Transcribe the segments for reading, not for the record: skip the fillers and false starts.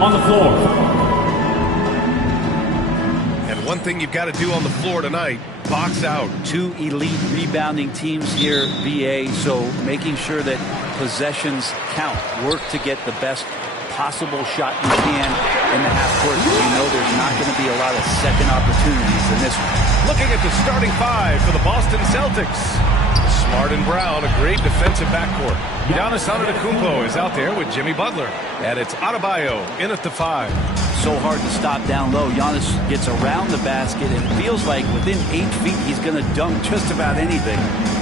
On the floor. And one thing you've got to do on the floor tonight, box out. Two elite rebounding teams here, BA, so making sure that possessions count. Work to get the best possible shot you can in the half court, because you know there's not going to be a lot of second opportunities in this one. Looking at the starting five for the Boston Celtics. Smart and Brown, a great defensive backcourt. Giannis Antetokounmpo is out there with Jimmy Butler. And it's Adebayo in at the 5. So hard to stop down low. Giannis gets around the basket and feels like within 8 feet he's going to dunk just about anything.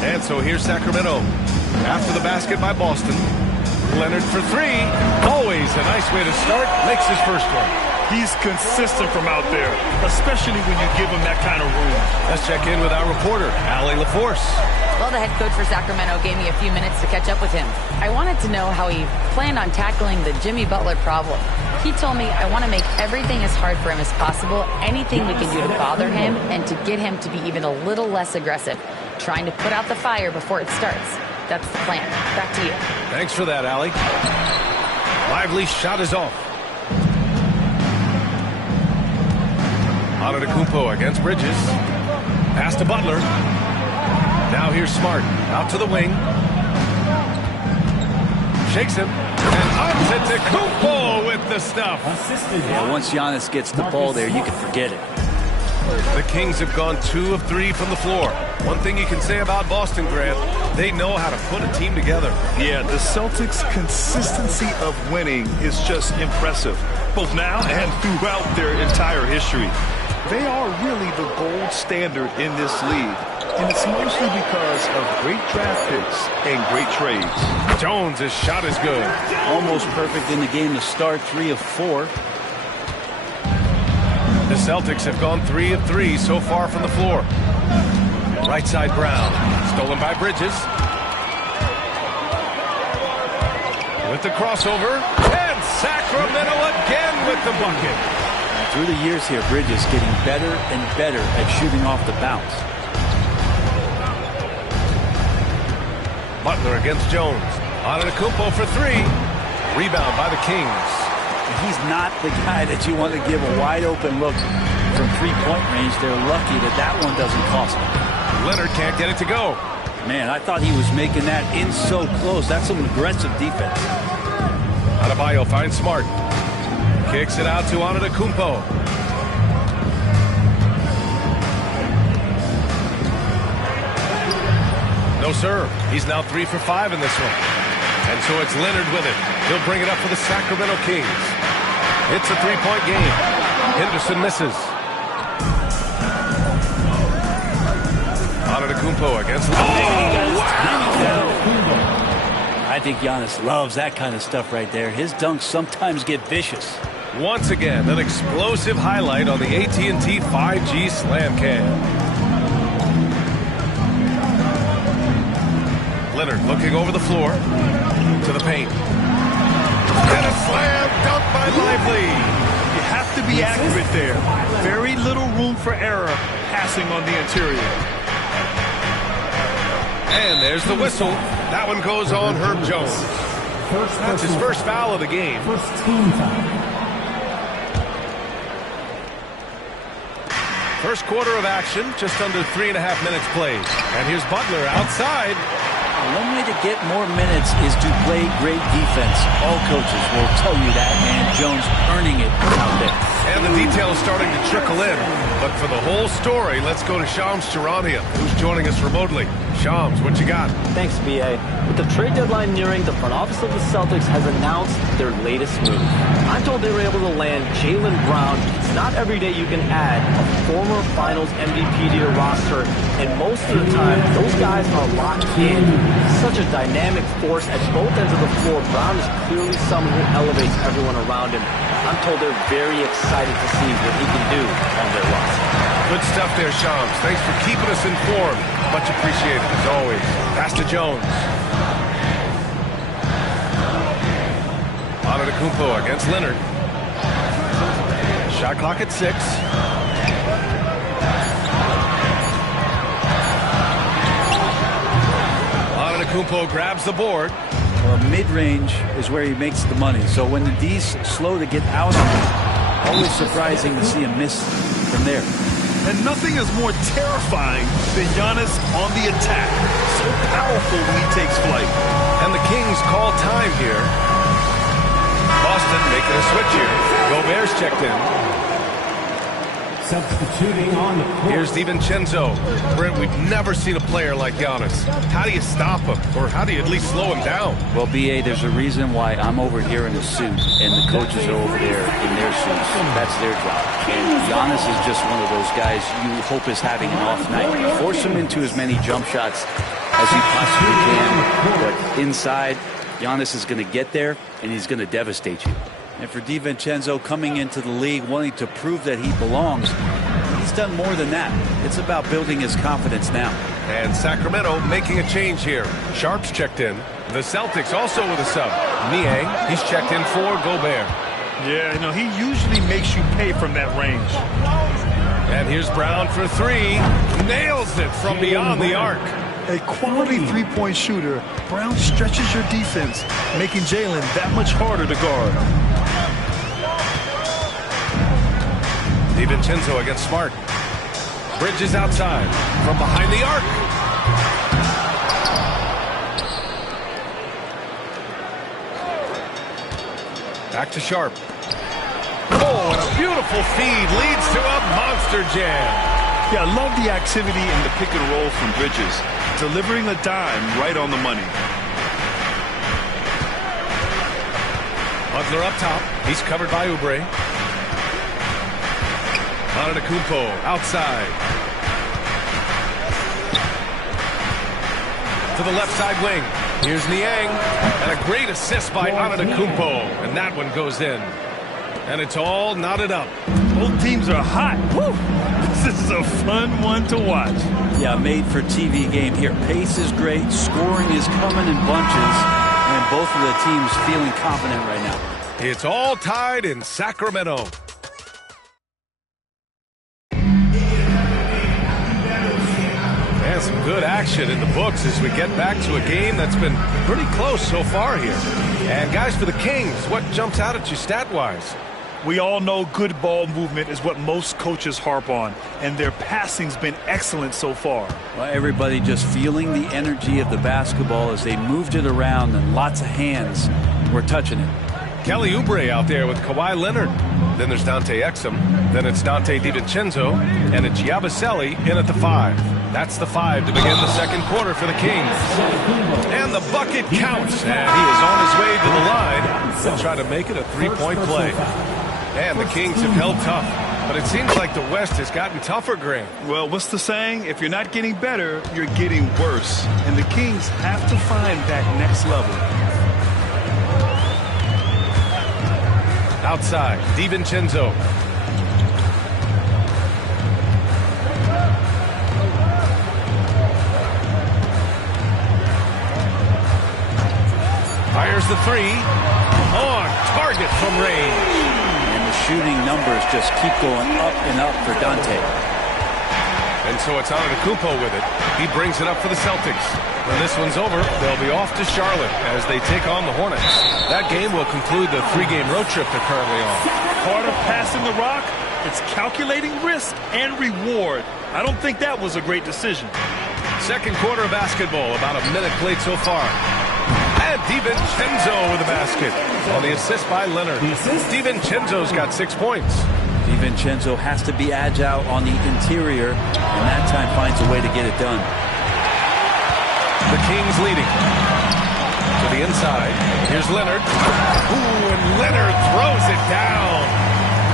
And so here's Sacramento. After the basket by Boston. Leonard for 3. Always a nice way to start. Makes his first one. He's consistent from out there, especially when you give him that kind of room. Let's check in with our reporter, Allie LaForce. Well, the head coach for Sacramento gave me a few minutes to catch up with him. I wanted to know how he planned on tackling the Jimmy Butler problem. He told me, I want to make everything as hard for him as possible, anything we can do to bother him, and to get him to be even a little less aggressive, trying to put out the fire before it starts. That's the plan. Back to you. Thanks for that, Allie. Lively shot is off. Antetokounmpo against Bridges. Pass to Butler. Now here's Smart. Out to the wing. Shakes him. And Antetokounmpo with the stuff. Yeah, once Giannis gets the ball there, you can forget it. The Kings have gone 2 of 3 from the floor. One thing you can say about Boston, Grant, they know how to put a team together. Yeah, the Celtics' consistency of winning is just impressive, both now and throughout their entire history. They are really the gold standard in this league, and it's mostly because of great draft picks and great trades. Jones' shot is good. Almost perfect in the game to start, 3 of 4. The Celtics have gone 3 of 3 so far from the floor. Right side Brown. Stolen by Bridges. With the crossover. And Sacramento again with the bucket. Through the years here, Bridges getting better and better at shooting off the bounce. Butler against Jones. Antetokounmpo for 3. Rebound by the Kings. He's not the guy that you want to give a wide-open look from three-point range. They're lucky that that one doesn't cost them. Leonard can't get it to go. Man, I thought he was making that in so close. That's some aggressive defense. Adebayo finds Smart. Kicks it out to Antetokounmpo. No serve. He's now 3 for 5 in this one. And so it's Leonard with it. He'll bring it up for the Sacramento Kings. It's a 3-point game. Henderson misses. Antetokounmpo against... Oh, wow! I think Giannis loves that kind of stuff right there. His dunks sometimes get vicious. Once again, an explosive highlight on the AT&T 5G Slam Cam. Leonard looking over the floor to the paint. And a slam dunk by Lively. You have to be accurate there. Very little room for error passing on the interior. And there's the whistle. That one goes on Herb Jones. That's his first foul of the game. First team foul. First quarter of action, just under 3.5 minutes played. And here's Butler outside. One way to get more minutes is to play great defense. All coaches will tell you that, and Jones earning it out there. And the details starting to trickle in. But for the whole story, let's go to Shams Charania, who's joining us remotely. Shams, what you got? Thanks, B.A. With the trade deadline nearing, the front office of the Celtics has announced their latest move. I'm told they were able to land Jaylen Brown. It's not every day you can add a former Finals MVP to your roster, and most of the time, those guys are locked in. Such a dynamic force at both ends of the floor. Brown is clearly someone who elevates everyone around him. I'm told they're very excited to see what he can do on their roster. Good stuff there, Shams. Thanks for keeping us informed. Much appreciated, as always. Pass to Jones. Antetokounmpo against Leonard. Shot clock at 6. Antetokounmpo grabs the board. Well, mid-range is where he makes the money. So when the D's slow to get out on him, always surprising to see him miss from there. And nothing is more terrifying than Giannis on the attack. So powerful when he takes flight. And the Kings call time here. Boston making a switch here. Gobert's checked in. Substituting on the court. Here's DiVincenzo. Brent, we've never seen a player like Giannis. How do you stop him? Or how do you at least slow him down? Well, B.A., there's a reason why I'm over here in a suit and the coaches are over there in their suits. That's their job. And Giannis is just one of those guys you hope is having an off night. Force him into as many jump shots as he possibly can. But inside, Giannis is going to get there and he's going to devastate you. And for DiVincenzo coming into the league wanting to prove that he belongs, he's done more than that. It's about building his confidence now. And Sacramento making a change here. Sharp's checked in. The Celtics also with a sub. Niang, he's checked in for Gobert. Yeah, he usually makes you pay from that range. And here's Brown for 3. Nails it from beyond the arc. A quality three-point shooter, Brown stretches your defense, making Jaylen that much harder to guard. DiVincenzo against Smart. Bridges outside from behind the arc. Back to Sharp. Oh, and a beautiful feed leads to a monster jam. Yeah, I love the activity in the pick and roll from Bridges, delivering a dime right on the money. Butler up top. He's covered by Oubre. Antetokounmpo outside. To the left side wing. Here's Niang. And a great assist by Antetokounmpo. And that one goes in. And it's all knotted up. Both teams are hot. Woo! This is a fun one to watch. Yeah, made for TV game here. Pace is great. Scoring is coming in bunches. And both of the teams feeling confident right now. It's all tied in Sacramento. And some good action in the books as we get back to a game that's been pretty close so far here. And guys, for the Kings, what jumps out at you stat-wise? We all know good ball movement is what most coaches harp on, and their passing's been excellent so far. Well, everybody just feeling the energy of the basketball as they moved it around, and lots of hands were touching it. Kelly Oubre out there with Kawhi Leonard. Then there's Dante Exum. Then it's Dante DiVincenzo. And it's Yabusele in at the 5. That's the 5 to begin the second quarter for the Kings. And the bucket counts. And he is on his way to the line. They'll try to make it a three-point play. And the Kings have held tough. But it seems like the West has gotten tougher, Grant. Well, what's the saying? If you're not getting better, you're getting worse. And the Kings have to find that next level. Outside, DiVincenzo. Fires the 3. On target from range. And the shooting numbers just keep going up and up for Dante. And so it's Antetokounmpo with it. He brings it up for the Celtics. When this one's over, they'll be off to Charlotte as they take on the Hornets. That game will conclude the 3-game road trip they're currently on. Part of passing the rock, it's calculating risk and reward. I don't think that was a great decision. Second quarter of basketball, about a minute played so far. And DiVincenzo with the basket on the assist by Leonard. DiVincenzo's got 6 points. DiVincenzo has to be agile on the interior, and that time finds a way to get it done. The Kings leading. To the inside. Here's Leonard. Ooh, and Leonard throws it down.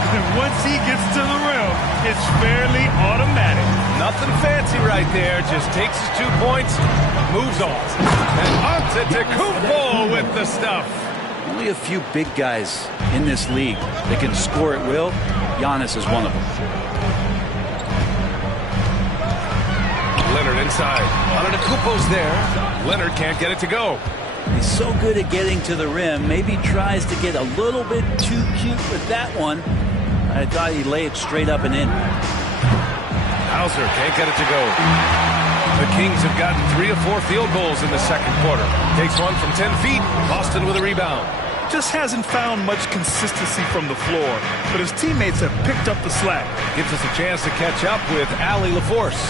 And once he gets to the rim, it's fairly automatic. Nothing fancy right there. Just takes his 2 points, moves on. And Antetokounmpo with the stuff. Only a few big guys in this league that can score at will. Giannis is one of them. Leonard inside. Antetokounmpo's there. Leonard can't get it to go. He's so good at getting to the rim. Maybe tries to get a little bit too cute with that one. I thought he'd lay it straight up and in. Hauser can't get it to go. The Kings have gotten 3 or 4 field goals in the second quarter. Takes one from 10 feet. Boston with a rebound. Just hasn't found much consistency from the floor, but his teammates have picked up the slack. Gives us a chance to catch up with Allie LaForce.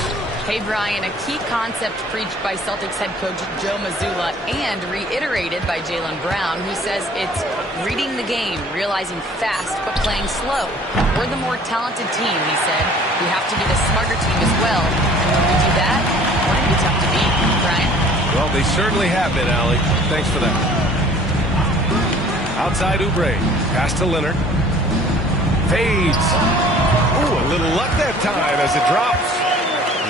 Hey, Brian, a key concept preached by Celtics head coach Joe Mazzulla and reiterated by Jaylen Brown, who says it's reading the game, realizing fast but playing slow. We're the more talented team, he said. We have to be the smarter team as well. And when we do that, we're going to be tough to beat. Brian? Well, they certainly have been, Allie. Thanks for that. Outside Oubre. Pass to Leonard. Fades. Ooh, a little luck that time as it drops.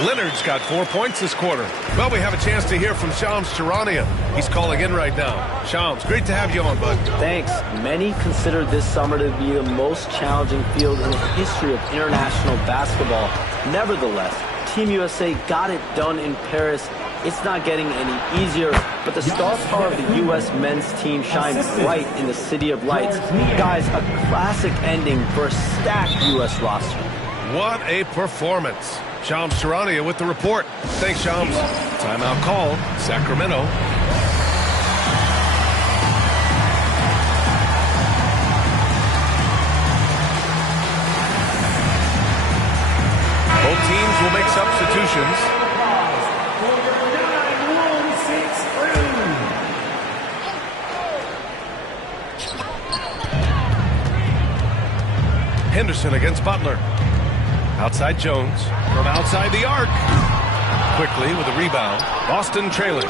Leonard's got 4 points this quarter. Well, we have a chance to hear from Shams Charania. He's calling in right now. Shams, great to have you on, bud. Thanks. Many consider this summer to be the most challenging field in the history of international basketball. Nevertheless, Team USA got it done in Paris. It's not getting any easier, but the star power of the U.S. men's team shines bright in the City of Lights. Guys, a classic ending for a stacked U.S. roster. What a performance. Shams Charania with the report. Thanks, Shams. Timeout call, Sacramento. Both teams will make substitutions. Henderson against Butler. Outside Jones. From outside the arc. Quickly with a rebound. Boston trailing.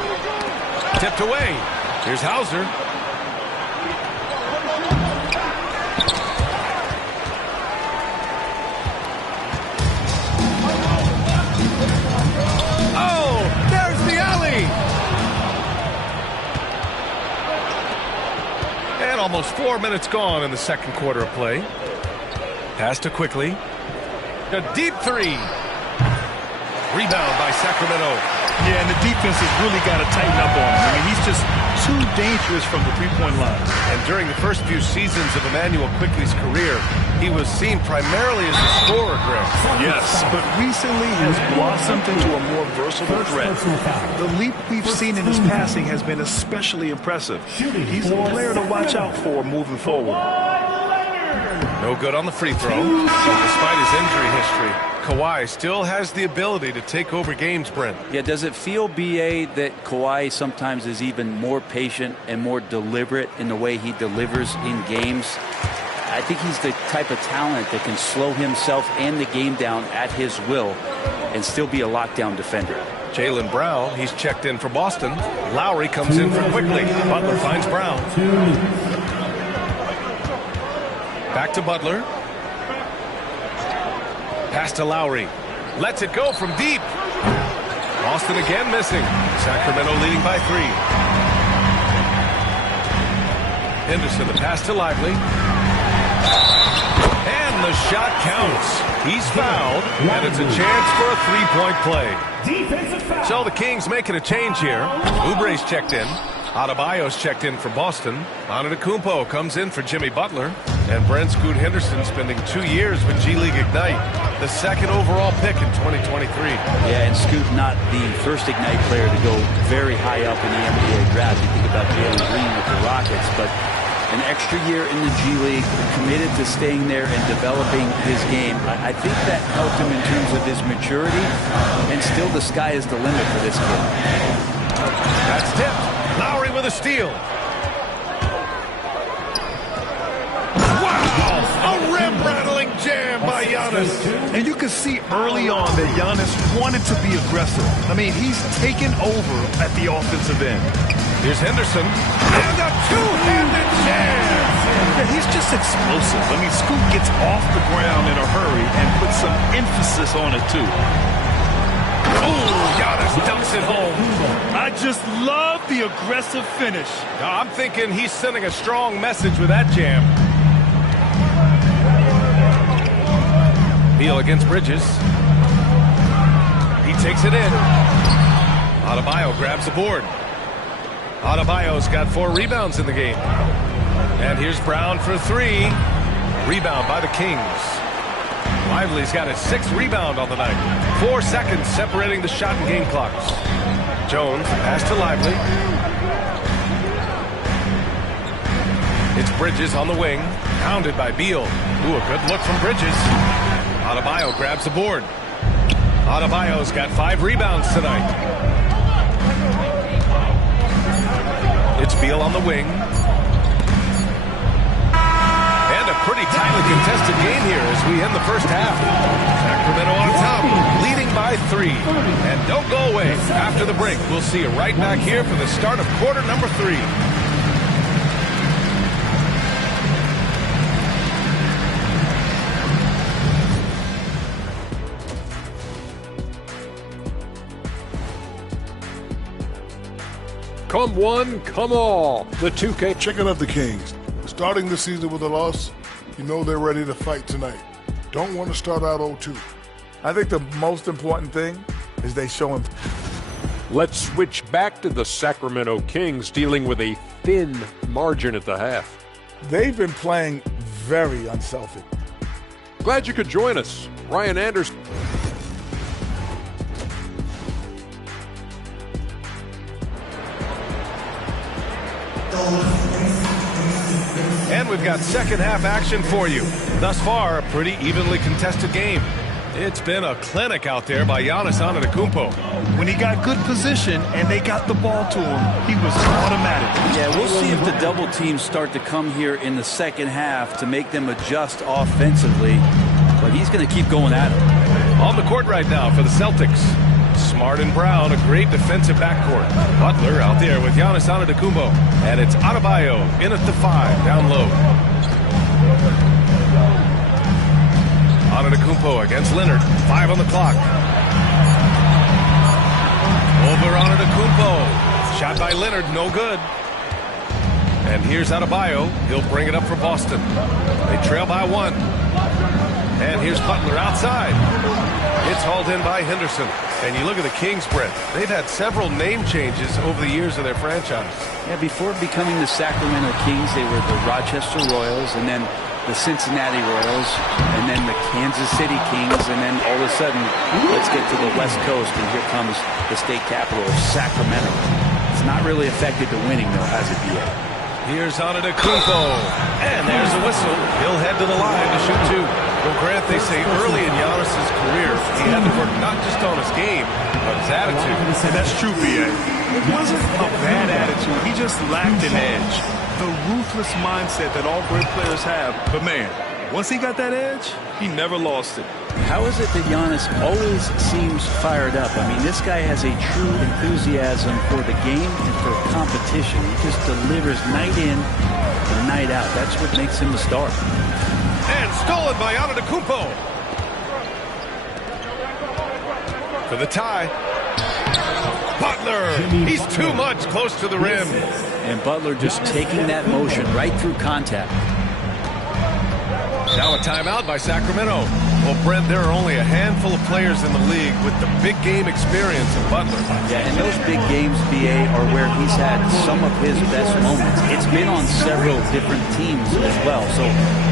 Tipped away. Here's Hauser. Oh, there's the alley. And almost 4 minutes gone in the second quarter of play. Pass to Quickly. A deep three. Rebound by Sacramento. Yeah, and the defense has really got to tighten up on him. I mean, he's just too dangerous from the three-point line. And during the first few seasons of Emmanuel Quickly's career, he was seen primarily as a scorer, Greg. Yes, but recently has blossomed into a more versatile threat. The leap we've seen in his passing has been especially impressive. He's a player to watch out for moving forward. No good on the free throw. Despite his injury history, Kawhi still has the ability to take over games, Brent. Yeah, does it feel, B.A., that Kawhi sometimes is even more patient and more deliberate in the way he delivers in games? I think he's the type of talent that can slow himself and the game down at his will and still be a lockdown defender. Jaylen Brown, he's checked in for Boston. Lowry comes in for Quickly. Butler finds Brown. Back to Butler. Pass to Lowry. Lets it go from deep. Boston again missing. Sacramento leading by 3. Henderson, the pass to Lively. And the shot counts. He's fouled, and it's a chance for a three-point play. So the Kings making a change here. Oubre's checked in. Adebayo's checked in for Boston. Antetokounmpo comes in for Jimmy Butler. And Brent Scoot Henderson spending 2 years with G League Ignite. The second overall pick in 2023. Yeah, and Scoot not the first Ignite player to go very high up in the NBA draft. You think about Jalen Green with the Rockets, but an extra year in the G League, committed to staying there and developing his game. I think that helped him in terms of his maturity, and still the sky is the limit for this kid. That's tipped. Lowry with a steal. Wow! A rim-rattling jam time by Giannis. And you can see early on that Giannis wanted to be aggressive. I mean, he's taken over at the offensive end. Here's Henderson. And a two-handed jam. Yeah, he's just explosive. I mean, Scoot gets off the ground in a hurry and puts some emphasis on it, too. Oh, Giannis dumps it home. I just love the aggressive finish. Now, I'm thinking he's sending a strong message with that jam. Beal against Bridges. He takes it in. Adebayo grabs the board. Adebayo's got 4 rebounds in the game. And here's Brown for 3. Rebound by the Kings. Lively's got his 6th rebound on the night. 4 seconds separating the shot and game clocks. Jones pass to Lively. It's Bridges on the wing. Pounded by Beal. Ooh, a good look from Bridges. Adebayo grabs the board. Adebayo's got 5 rebounds tonight. It's Beal on the wing. And a pretty tightly contested game here as we end the first half. Sacramento on top, leading by 3. And don't go away. After the break, we'll see you right back here for the start of quarter number 3. Come one, come all. The 2K. Checking out the Kings. Starting the season with a loss, you know they're ready to fight tonight. Don't want to start out 0-2. I think the most important thing is they show him. Let's switch back to the Sacramento Kings dealing with a thin margin at the half. They've been playing very unselfish. Glad you could join us. Ryan Anderson. And we've got second half action for you. Thus far, a pretty evenly contested game. It's been a clinic out there by Giannis Antetokounmpo. When he got good position and they got the ball to him, he was automatic. Yeah, we'll see if the double teams start to come here in the second half to make them adjust offensively. But he's going to keep going at it. On the court right now for the Celtics. Smart and Brown, a great defensive backcourt. Butler out there with Giannis Antetokounmpo. And it's Adebayo in at the 5, down low. Antetokounmpo against Leonard. 5 on the clock. Over Antetokounmpo. Shot by Leonard, no good. And here's Adebayo. He'll bring it up for Boston. They trail by 1. And here's Butler outside. It's hauled in by Henderson. And you look at the Kings, Brett. They've had several name changes over the years of their franchise. Yeah, before becoming the Sacramento Kings, they were the Rochester Royals, and then the Cincinnati Royals, and then the Kansas City Kings, and then all of a sudden, let's get to the West Coast, and here comes the state capital of Sacramento. It's not really affected the winning, though, has it, B.A.? Here's Antetokounmpo. And there's a whistle. He'll head to the line to shoot 2. Well, Grant, they say early in Giannis' career, he had to work not just on his game, but his attitude. And that's true, B.A. It wasn't a bad attitude. He just lacked an edge. The ruthless mindset that all great players have. But, man, once he got that edge, he never lost it. How is it that Giannis always seems fired up? I mean, this guy has a true enthusiasm for the game and for competition. He just delivers night in and night out. That's what makes him a star. And stolen by Antetokounmpo. For the tie. Butler. He's too much close to the rim. And Butler just taking that motion right through contact. Now a timeout by Sacramento. Well, Brent, there are only a handful of players in the league with the big game experience of Butler. Yeah, and those big games, BA, are where he's had some of his best moments. It's been on several different teams as well. So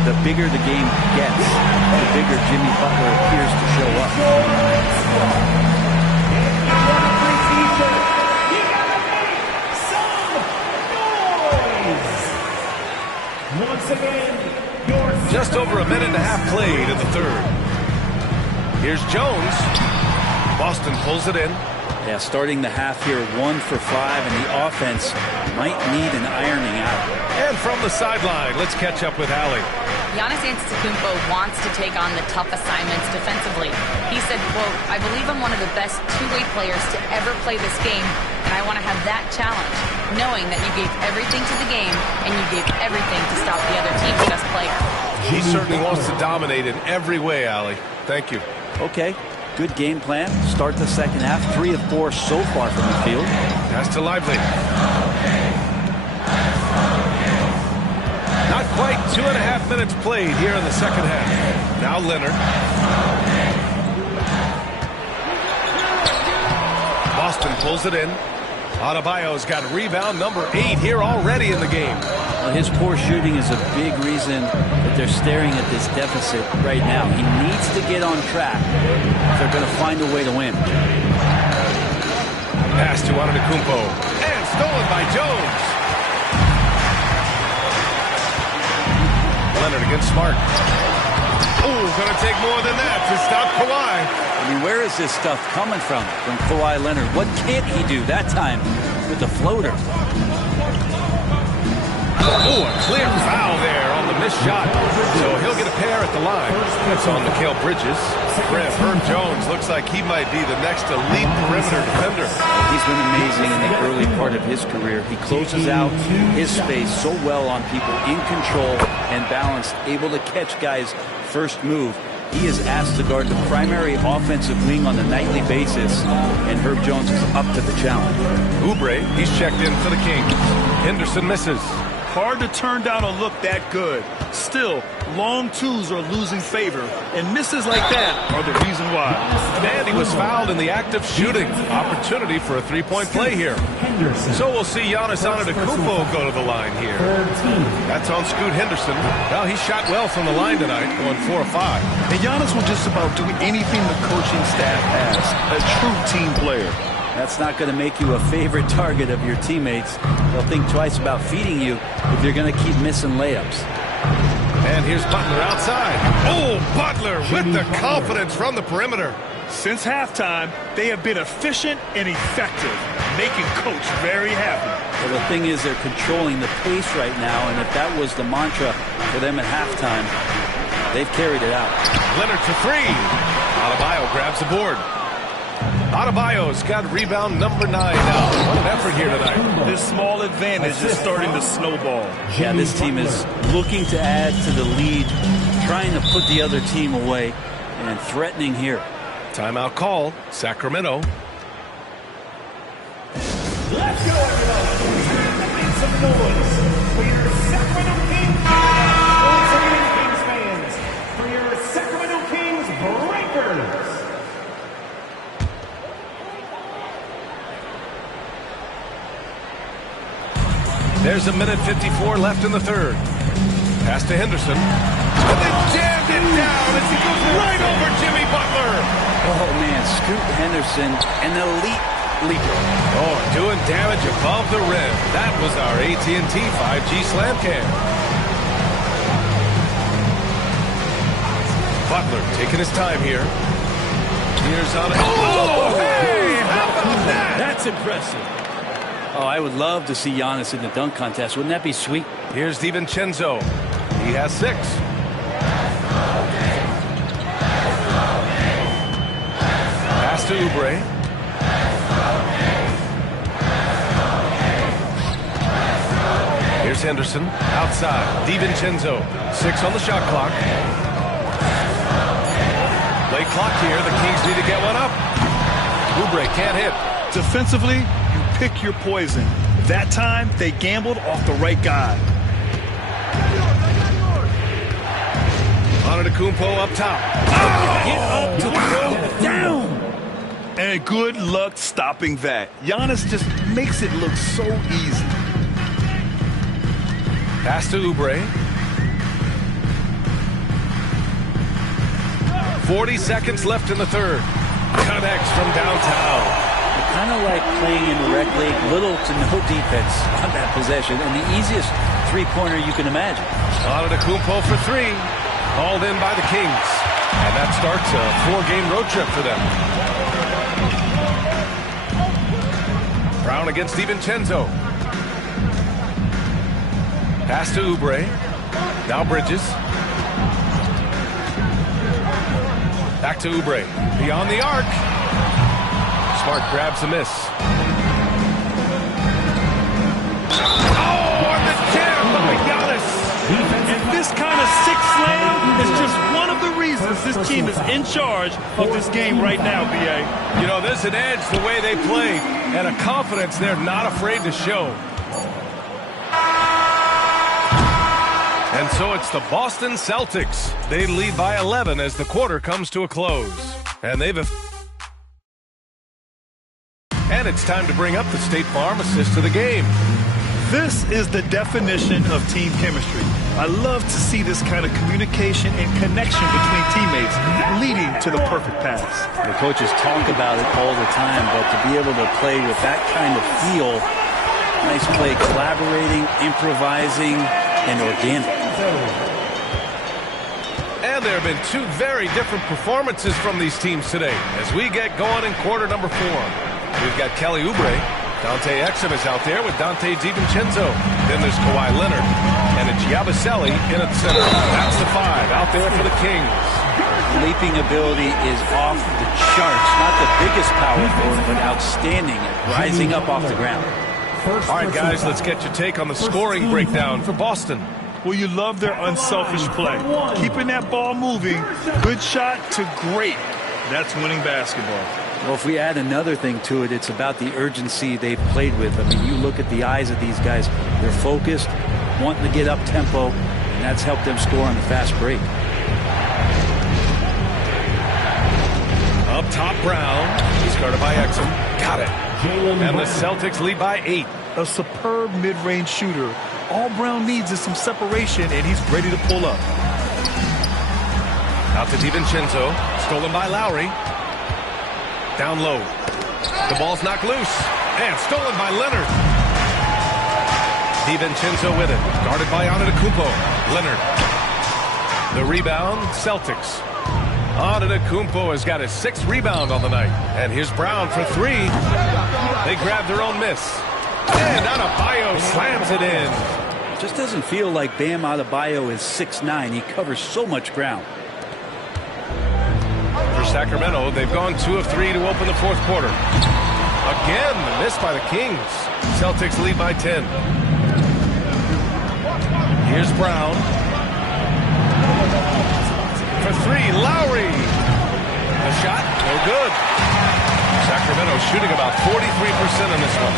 the bigger the game gets, the bigger Jimmy Butler appears to show up. Once again, just over a minute and a half played in the third. Here's Jones. Boston pulls it in. Yeah, starting the half here 1 for 5, and the offense might need an ironing out. And from the sideline, let's catch up with Allie. Giannis Antetokounmpo wants to take on the tough assignments defensively. He said, quote, "I believe I'm one of the best two-way players to ever play this game, and I want to have that challenge, knowing that you gave everything to the game and you gave everything to stop the other team's best player." He certainly wants to dominate in every way, Allie. Thank you. Okay, good game plan. Start the second half. 3 of 4 so far from the field. Pass to Lively. Not quite 2.5 minutes played here in the second half. Now Leonard. Boston pulls it in. Adebayo's got rebound number 8 here already in the game. Well, his poor shooting is a big reason that they're staring at this deficit right now. He needs to get on track if they're going to find a way to win. Pass to Antetokounmpo. And stolen by Jones. Leonard against Smart. Ooh, going to take more than that to stop Kawhi. I mean, where is this stuff coming from Kawhi Leonard? What can't he do that time with the floater? Ooh, a clear foul there on the missed shot. So he'll get a pair at the line. That's on Mikal Bridges. Herb Jones looks like he might be the next elite perimeter defender. He's been amazing in the early part of his career. He closes out his space so well on people, in control and balanced, able to catch guys' first move. He is asked to guard the primary offensive wing on a nightly basis, and Herb Jones is up to the challenge. Oubre, he's checked in for the Kings. Henderson misses. Hard to turn down a look that good. Still, long twos are losing favor, and misses like that are the reason why. And he was fouled in the act of shooting. Opportunity for a three-point play here. So we'll see Giannis Antetokounmpo go to the line here. That's on Scoot Henderson. Well, he shot well from the line tonight, going 4 of 5. And Giannis will just about do anything the coaching staff asks. A true team player. That's not going to make you a favorite target of your teammates. They'll think twice about feeding you if you're going to keep missing layups. And here's Butler outside. Oh, Butler with the confidence from the perimeter. Since halftime, they have been efficient and effective, making Coach very happy. Well, the thing is, they're controlling the pace right now, and if that was the mantra for them at halftime, they've carried it out. Leonard for 3. Adebayo grabs the board. Adebayo's got rebound number 9 now. What an effort here tonight. This small advantage is starting to snowball. Yeah, this team is looking to add to the lead, trying to put the other team away, and threatening here. Timeout call, Sacramento. Let's go, everybody. Make some noise for your Sacramento Kings. Once again, Kings fans, for your Sacramento Kings Breakers. There's 1:54 left in the third. Pass to Henderson. And they jammed it down as he goes right over Jimmy Butler. Oh, man, Scoot Henderson, an elite leaper. Oh, doing damage above the rim. That was our AT&T 5G slam cam. Butler taking his time here. Here's on it. Oh, hey, how about that? That's impressive. Oh, I would love to see Giannis in the dunk contest. Wouldn't that be sweet? Here's DiVincenzo. He has 6. Pass to Oubre. Here's Henderson. Outside. DiVincenzo. 6 on the shot clock. Late clock here. The Kings need to get one up. Oubre can't hit. Defensively, you pick your poison. That time, they gambled off the right guy. Antetokounmpo up top. Get up to throw down. And good luck stopping that. Giannis just makes it look so easy. Pass to Oubre. 40 seconds left in the third. Connects from downtown. Kind of like playing in the rec league, little to no defense on that possession, and the easiest three-pointer you can imagine. Antetokounmpo for 3. Hauled in by the Kings. And that starts a 4-game road trip for them. Brown against DiVincenzo. Pass to Oubre. Now Bridges. Back to Oubre. Beyond the arc. Smart grabs a miss. Oh, on the jam by Giannis. And this kind of sick slam is just one of the reasons this team is in charge of this game right now, B.A. You know, there's an edge the way they play and a confidence they're not afraid to show. And so it's the Boston Celtics. They lead by 11 as the quarter comes to a close. And it's time to bring up the State Farm assist to the game. This is the definition of team chemistry. I love to see this kind of communication and connection between teammates leading to the perfect pass. The coaches talk about it all the time, but to be able to play with that kind of feel, nice play, collaborating, improvising, and organic. And there have been two very different performances from these teams today as we get going in quarter number 4. We've got Kelly Oubre. Dante Exum is out there with Dante DiVincenzo. Then there's Kawhi Leonard. And it's Yabusele in at center. That's the 5 out there for the Kings. Leaping ability is off the charts. Not the biggest power forward, but outstanding at rising up off the ground. All right, guys, let's get your take on the scoring breakdown for Boston. Well, you love their unselfish play. Keeping that ball moving, good shot to great. That's winning basketball. Well, if we add another thing to it, it's about the urgency they've played with. I mean, you look at the eyes of these guys. They're focused, wanting to get up tempo, and that's helped them score on the fast break. Up top, Brown. He's guarded by Exum. Got it. And the Celtics lead by 8. A superb mid-range shooter. All Brown needs is some separation, and he's ready to pull up. Out to DiVincenzo. Stolen by Lowry. Down low. The ball's knocked loose. And stolen by Leonard. DiVincenzo with it. Guarded by Antetokounmpo. Leonard. The rebound, Celtics. Antetokounmpo has got his 6th rebound on the night. And here's Brown for 3. They grab their own miss. And Adebayo slams it in. Just doesn't feel like Bam Adebayo is 6'9". He covers so much ground. For Sacramento, they've gone 2 of 3 to open the 4th quarter. Again, missed by the Kings. Celtics lead by 10. Here's Brown. For 3, Lowry. The shot, no good. Sacramento shooting about 43% in this one.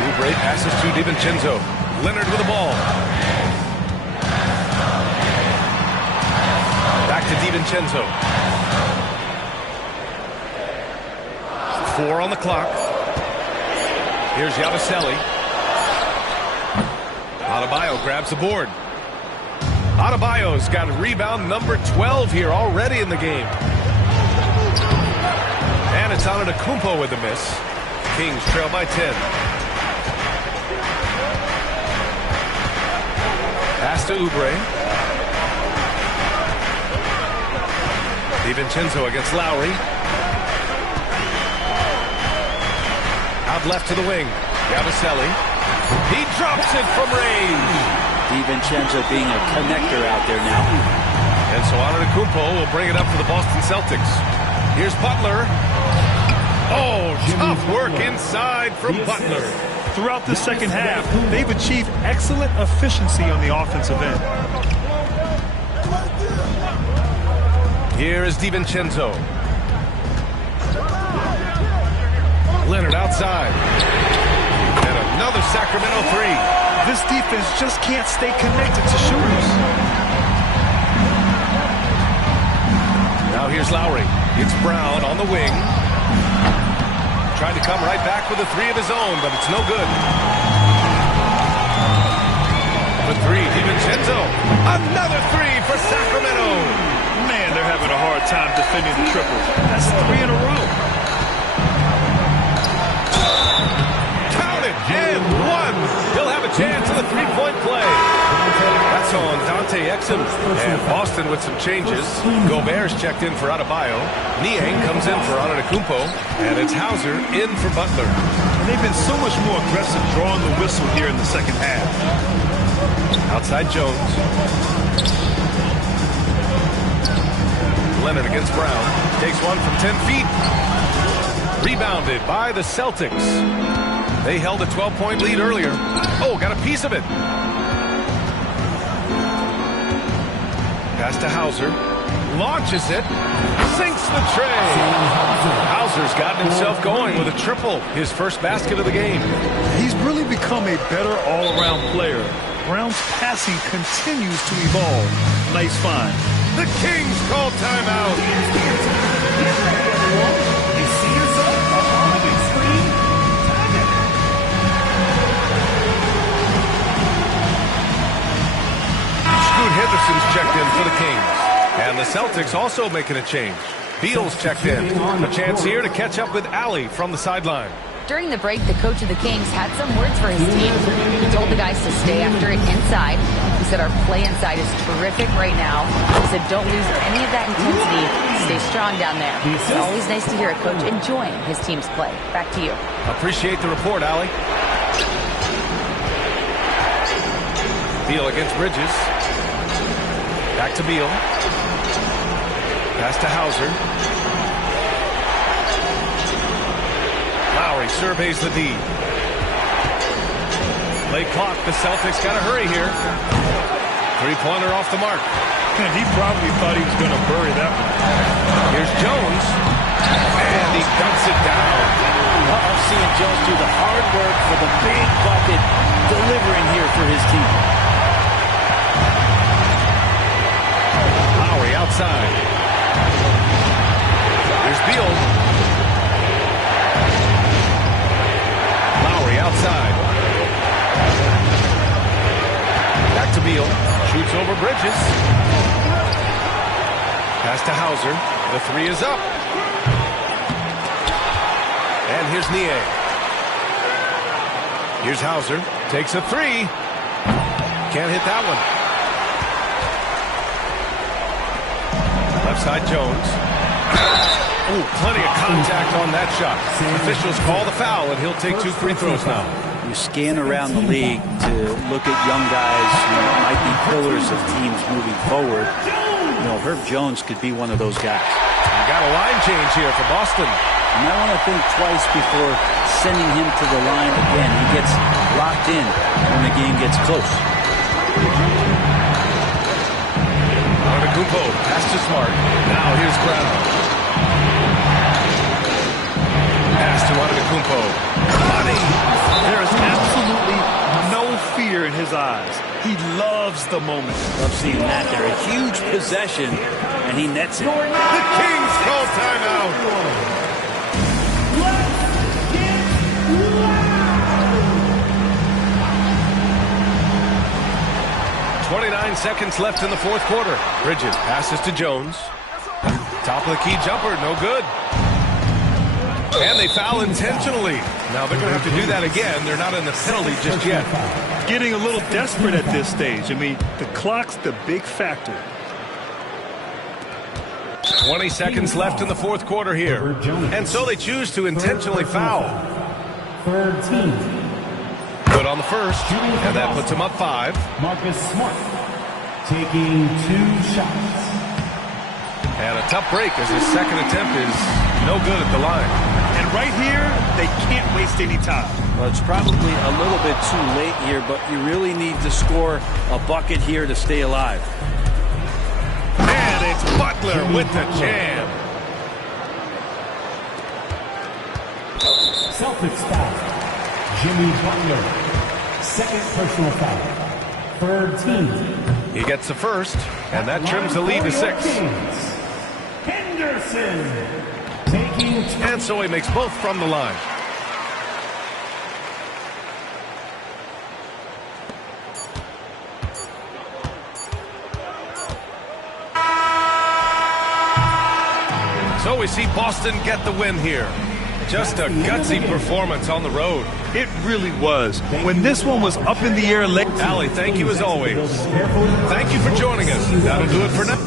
Oubre passes to DiVincenzo. Leonard with the ball. Back to DiVincenzo. 4 on the clock. Here's Yabusele. Adebayo grabs the board. Adebayo's got rebound number 12 here already in the game. And it's Antetokounmpo with the miss. Kings trail by 10. Pass to Oubre. DiVincenzo against Lowry. Out left to the wing. Yabusele. He drops it from range. DiVincenzo being a connector out there now. And so Antetokounmpo will bring it up for the Boston Celtics. Here's Butler. Oh, tough work inside from Butler. Throughout the second half, they've achieved excellent efficiency on the offensive end. Here is DiVincenzo. Leonard outside. And another Sacramento 3. This defense just can't stay connected to shooters. Now here's Lowry. It's Brown on the wing. Trying to come right back with a 3 of his own, but it's no good. For 3, DiVincenzo. Another 3 for Sacramento. Man, they're having a hard time defending the triple. That's 3 in a row. Count it, and 1. He'll have a chance in the 3-point play. That's on Dante Exum. And Boston with some changes. Gobert's checked in for Adebayo. Niang comes in for Antetokounmpo. And it's Hauser in for Butler. And they've been so much more aggressive drawing the whistle here in the second half. Outside Jones. Leonard against Brown. Takes one from 10 feet. Rebounded by the Celtics. They held a 12-point lead earlier. Oh, got a piece of it. Pass to Hauser. Launches it. Sinks the tray. Hauser's gotten himself going with a triple. His first basket of the game. He's really become a better all-around player. Brown's passing continues to evolve. Nice find. The Kings call timeout. You see yourself on the big screen? Time it. Scoot Henderson's checked in for the Kings. And the Celtics also making a change. Beal's checked in. A chance here to catch up with Allie from the sideline. During the break, the coach of the Kings had some words for his team. He told the guys to stay after it inside. He said our play inside is terrific right now. He said don't lose any of that intensity. Stay strong down there. It's always nice to hear a coach enjoying his team's play. Back to you. Appreciate the report, Allie. Beal against Bridges. Back to Beal. Pass to Hauser. Lowry surveys the D. Late clock. The Celtics got to hurry here. Three-pointer off the mark. And he probably thought he was going to bury that one. Here's Jones. And he dumps it down. Love seeing Jones do the hard work for the big bucket, delivering here for his team. Lowry outside. Here's Beal. Lowry outside. Back to Beal. Shoots over Bridges. Pass to Hauser. The three is up. And here's Nie. Here's Hauser. Takes a three. Can't hit that one. Left side Jones. Oh, plenty of contact on that shot. Officials call the foul, and he'll take 2 free throws now. You scan around the league to look at young guys who might be pillars of teams moving forward. You know, Herb Jones could be one of those guys. You got a line change here for Boston. You might want to think twice before sending him to the line again. He gets locked in when the game gets close. Antetokounmpo, pass to Smart. Now here's Brown. Pass to Antetokounmpo. Money. There is absolutely no fear in his eyes. He loves the moment. Love seeing that there. A huge possession, and he nets it. The Kings call timeout. 29 seconds left in the fourth quarter. Bridges passes to Jones. Top of the key jumper, no good. And they foul intentionally. Now they're going to have to do that again. They're not in the penalty just yet. Getting a little desperate at this stage. I mean, the clock's the big factor. 20 seconds left in the fourth quarter here. And so they choose to intentionally foul. Third team. Good on the first, and that puts him up 5. Marcus Smart taking 2 shots. And a tough break as his second attempt is no good at the line. And right here, they can't waste any time. Well, it's probably a little bit too late here, but you really need to score a bucket here to stay alive. And it's Butler with the jam. Celtics foul. Jimmy Butler, second personal foul. Third team. He gets the first, and that trims the lead to 6. Henderson taking 2. And so he makes both from the line. So we see Boston get the win here. Just a gutsy performance on the road. It really was. When this one was up in the air late. Allie, thank you as always. Thank you for joining us. That'll do it for now.